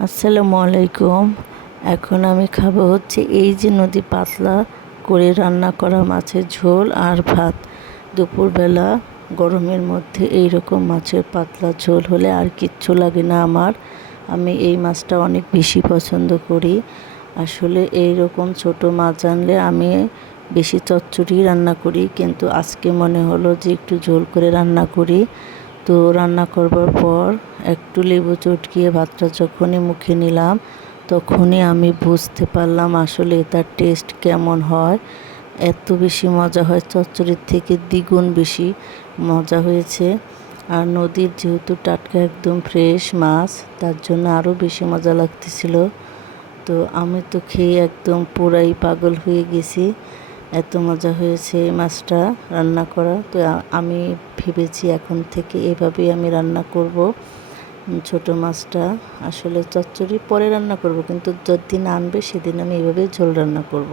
আসসালামু আলাইকুম। এখন আমি খাবো হচ্ছে এই যে নদী পাতলা করে রান্না করা মাছের ঝোল আর ভাত। দুপুরবেলা গরমের মধ্যে এই রকম মাছের পাতলা ঝোল হলে আর কিচ্ছু লাগে না আমার। আমি এই মাছটা অনেক বেশি পছন্দ করি। আসলে এই রকম ছোটো মাছ আনলে আমি বেশি চচ্চড়ি রান্না করি, কিন্তু আজকে মনে হলো যে একটু ঝোল করে রান্না করি। তো রান্না করবার পর একটু লেবু চটকিয়ে ভাতটা যখনই মুখে নিলাম, তখনই আমি বুঝতে পারলাম আসলে এটার টেস্ট কেমন হয়। এত বেশি মজা হয়, চচ্চড়ির থেকে দ্বিগুণ বেশি মজা হয়েছে। আর নদীর যেহেতু টাটকা একদম ফ্রেশ মাছ, তার জন্য আরও বেশি মজা লাগতেছিল। তো আমি তো খেয়ে একদম পুরাই পাগল হয়ে গেছি, এত মজা হয়েছে এই মাছটা রান্না করা। তো আমি ভেবেছি এখন থেকে এভাবেই আমি রান্না করব। ছোট মাছটা আসলে চচ্চড়ি পরে রান্না করব, কিন্তু যেদিন আনবে সেদিন আমি এভাবেই ঝোল রান্না করব।